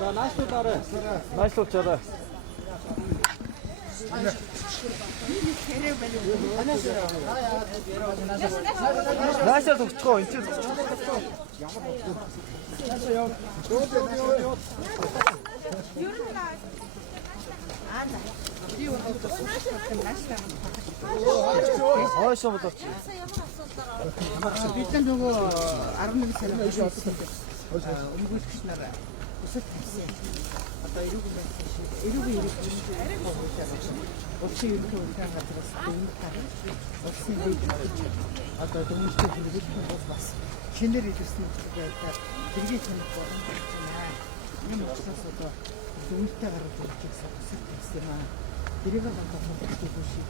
За наашлуулаарай. Наашлуулчаарай. Наашлал өгчихөө энэ чинь. Наашлал яв. Дөө. Хойшоо болооч. Бид нөгөө 11 сарын хойш олсон. Өмгөөлөгч нараа өсөлт хийсэн. Одоо эрүүгийн улсын ерөнхий үндэстэн газраас дэмжих тарих улсын дэд одоо дөнгөж хэрэглэх бас шинээр илэрсэн байдлаар зэргийн тэмдэг боломж байна. Энэ учраас одоо дөнгөжтэй гарах зүйлийг өсөлт хийсэн юм аа. Тэрийг одоо хурцлах шиг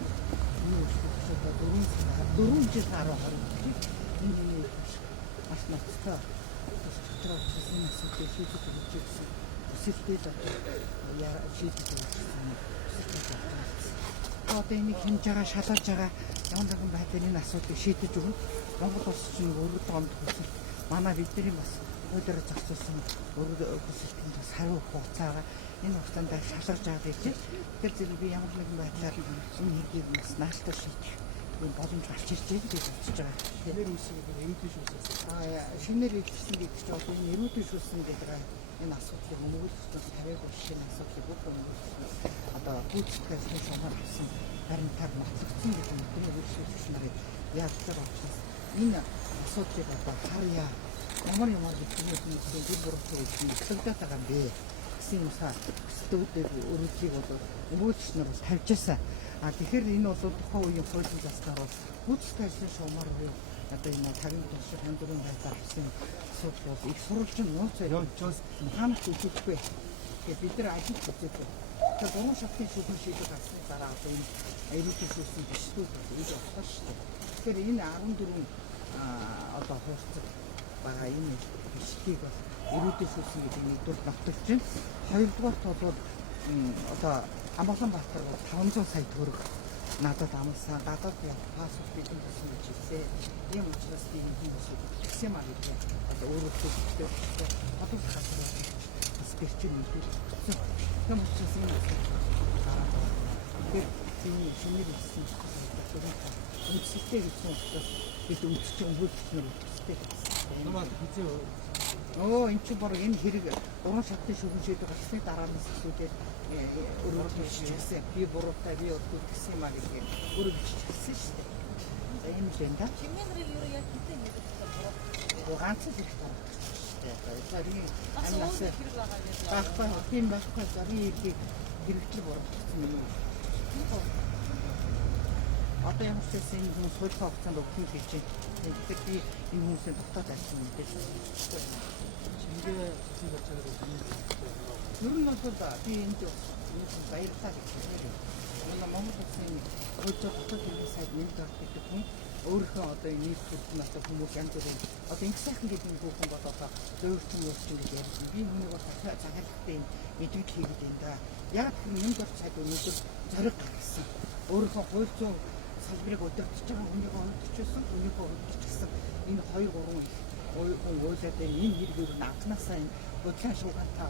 энэ өсөлт одоо 4 жил гарах энэ маш ноцтой энэ асуудлыг шийдэж өгч өсөлтөд яа шийдэж өгч одоо энийг хэмж байгаа шалгаж байгаа ямар нэгэн байдлаар энэ асуудлыг шийдэж өгнө. Монгол улс чинь өргөд гомд хүсэлт манай бидний бас өдөр зохицуулсан өргөд хүсэлтийн бас хариу хугацаагаа энэ хугацаанд шалгаж байгаа гэж. Тэгэхээр зэрэг би ямар нэгэн байдлаар энэ хэргийг бас наалтаа шийдэх боломж гарч ирж байгаа гэж бодож байгаа. Тэгэхээр эрүүдэн шүүсэн. Шинээр илэрсэн гэдэг чинь одоо энэ эрүүдэн шүүсэн гэдэг энэ асуудлыг өмгөөлөгчдөөс тавиагүй шинэ асуудлыг бүх өмгөөлөгчдөөс одоо гүйцэтгэх шугамар авсан баримтаар нотлогдсон гэдэг нь эрүүдэн нарыг яаж ч учраас энэ асуудлыг одоо харьяа ямар зүйлүүд гэр бүлтэй хэлцэгдээд байгаа юм бэ гэсэн юмсаа студид өргөдлийг бол өмгөөлөгч нар бас тавьж байсан. Тэгэхээр энэ бол тухайн үеийн хуулийн заснаар бол гүйцэтгэх ажлын шугамар буюу одоо энэ тагын туршид хандурын байдлаар авсан асуудал бол их сурвалжин нууцаар хаанч үхэхгүй. Тэгэхээр бид нар ажил хийдэг. Тэгэхээр гурван шатны шүүхэн шийдэл гарсны дараа одоо энэ эрүүдэн шүүсэн бичлүүд гэж болохоор шүү дээ. Тэгэхээр энэ 14 одоо хуурцаг байгаа энэ бичлэгийг бол эрүүдэн шүүсэн гэдэг нэгдүгээр нотолж байна. Хоёрдугаар бол одоо Амгаланбаатар бол 500 сая төгрөг надад амласан гадаад паспорт бидний гэсэн үг хэлсэн. Ийм учраас би энэ хүмүүс гэсэн маа гэдэг. Одоо өөрөө төлөвтэй одоо бас бэрчэн мэдээ. Тийм учраас энэ тэгэхээр шинээр хэлсэн үндсэлтэй гэсэн учраас бид үндсч өмгөөлөгчнөр үндсэлтэй. Намаа хэзээ эн чинь баг энэ хэрэг 3 шатны шүүхэн шийдэл гарсны дараанаас асуудал өөрөө биччихсэн. Би буруутай би өөртөө гэсэн юм аа гэдэг өөрөө биччихсэн шүү дээ. За энэ л энэ да. Чингэнрийг юу яг хэдэн мэдээ буруу. Ганцхан зэрэг байна. Зарим амнаас байхгүй тийм байхгүй зарим их хэрэгжил буруутсан юм. Одоо ямар ч байсан энэ хүмүүс хууль хугацаанд өгөх гэж байна. Тэгэхээр би энэ хүмүүсийн дотоод ажиллах мэдээлэл шингээ хийж байгаа. Ер нь бол би энд баярлалаа гэж хэлээ. Энэ Монгол улсын хууль дотоод хэрэг сайд нэмэлт гэдэг хүн өөрийнхөө одоо энэ нийтлэлд одоо хүмүүс янз бүрийн одоо их сайхан гэдэг нэг хүн бол одоо зөөрчөн өөрчн гэж ярьсан. Би нүг бол цагаалтай энэ мэдээлэл хийгээд энэ да. Яг тэр нэмэлт сайд өнөөдөр зориг гаргасан. Өөрийнхөө хууль зүйн салбарыг удирдах байгаа хүнийг удирдчихсан, хүнийг удирдчихсан. Энэ 2-3 хүн уйлаад энэ хэрэгээр нааднасаа энэ бодлоо шуугатаа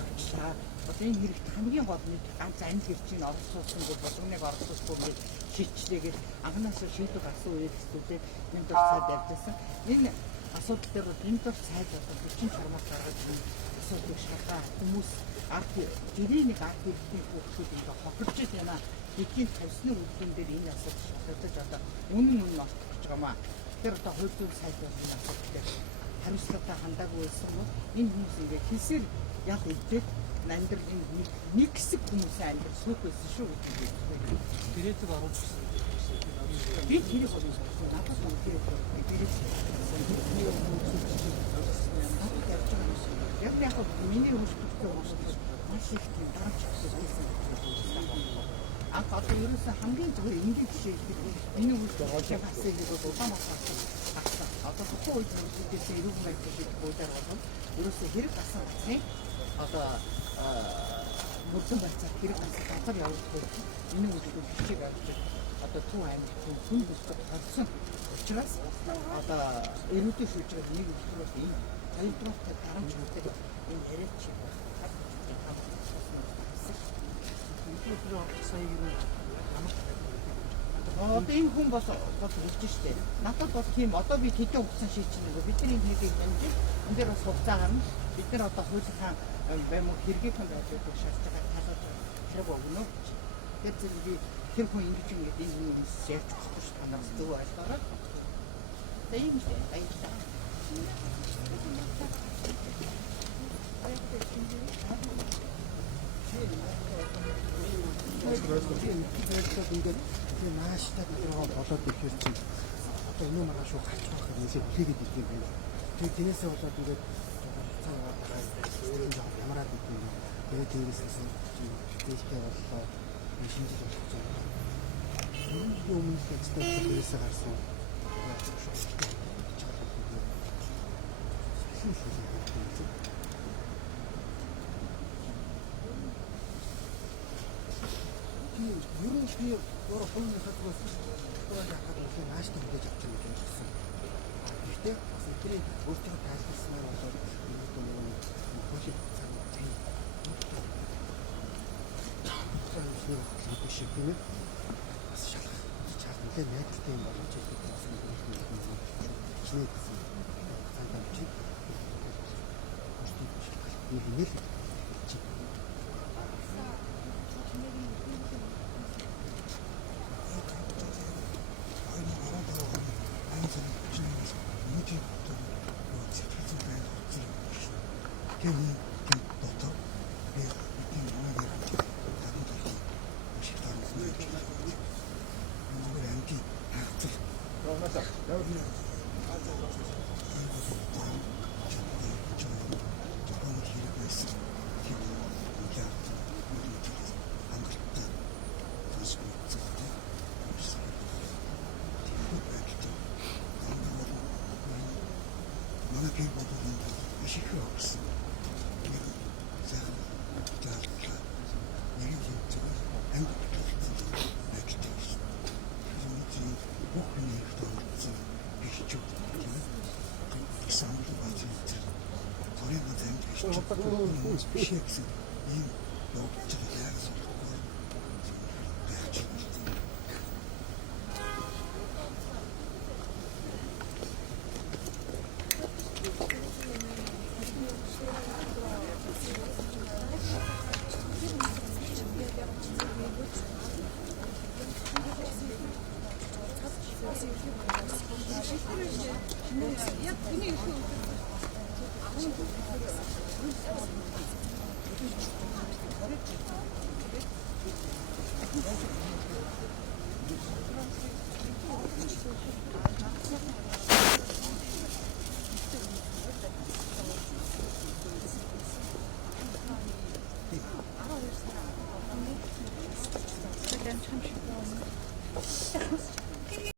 явуулчихлаа. Одоо энэ хэрэгт хамгийн гол нэг ганц анил хэрэг чинь оролцуулсан бол болгоныг оролцуулсан гэж шийдчихлээгээд анханаас шийдвэр гарсан үеэс зүйлээ энэ дор цаад явуулсан. Энэ асуудал дээр бол энэ дор цаад одоо 40 чармаас гаргаж ирсэн асуудлыг шалгаа хүмүүс арт жирийн нэг арт хэрэгтийн хүүхдүүд ингээ хохирч байна. Эдийн тавьсны үйлдвэрэн дээр энэ асуудал шалгаж одоо үнэн олдох гэж байгаамаа. Тэр одоо хууль зүйн сайд болсон асуудал дээр хариуцлагатай хандаагүй байсан бол энэ хүмүүс ингээ хэлсээр ял идэх амьдрал энэ нэг хэсэг хүмүүсийн амьдрал сүйх байсан шүү гэдэг. Тэрэтэг оруулсан. Би тэрийг бодсон. Надад үнэхээр тэрийг яг миний өөрсдөө маш их дарамт хийсэн. Одоо ерөөсөө хамгийн зүгээр энгийн жишээ миний үйлдэл олж авсан гэдэг бол Улаанбаатар багтаа. Одоо тухайн үед үйлдэлсэн эрүүл мэндийн буудлаар бол ерөөсөө хэрэг гасан гацын одоо мөрдөн байцаа хэрэг гасан газар явуулдаг. Энэ үйлдэл бичиг авч одоо Төв аймаг хүн бүсд болсон учраас одоо эрүүдийн шүүжрэг нэг үйлдэл бол энэ 2 дахь дарамт үүрэгтэй энэ яриач шиг байна. Одоо энэ хүн бол хэлж штэ. Надад бол тийм одоо би тэдэн хугацаа шийдчихсэн. Бидний хийдэг амжилт энэ дээр бас хугацаагаар нь бид нар одоо хуулийнхаа баймаг хэрэгхэн байдлыг шаарч байгаа талууд хэрэг өгнө. Тэгэхээр зөв би тэр хүн ингэж энэ юм ярьж болохгүй шүү. Танаас зөв ойлгоорой. Тэгээ юм шиг баярлалаа. Тэгээд нааштай байгаа болоод ирэхээр чинь одоо энэ маргааш шүү гарч байхад нээсээ хүлээгээд ирэх юм байна. Тэгээд тэнээсээ болоод ингээд цаа яваад байгаа өөрөөр жоохон ямараад идэв юм. Тэгээд дээрээс нь физиктэй боллоо. Шинжил болох гэж байна. Өмнө өмнө хэвчтэй дээрээсээ гарсан. Ер нь би өөр хүн хатгаас өөрөө яхад үгүй нааштай мэдээж авч байгаа юм гэсэн. Гэхдээ бас эдний өөртөө тайлбарснаар болоод энэ нэг хөлийг цаана тийм. Тэгээд биш юм тийм ээ. Бас шалгах чаар нэлээд найдвартай юм болж байгаа юм байна. Чиний гэсэн цаана чи. Өөртөө нэг биш гэсэн ийм явж байгаа яг болохгүй. Я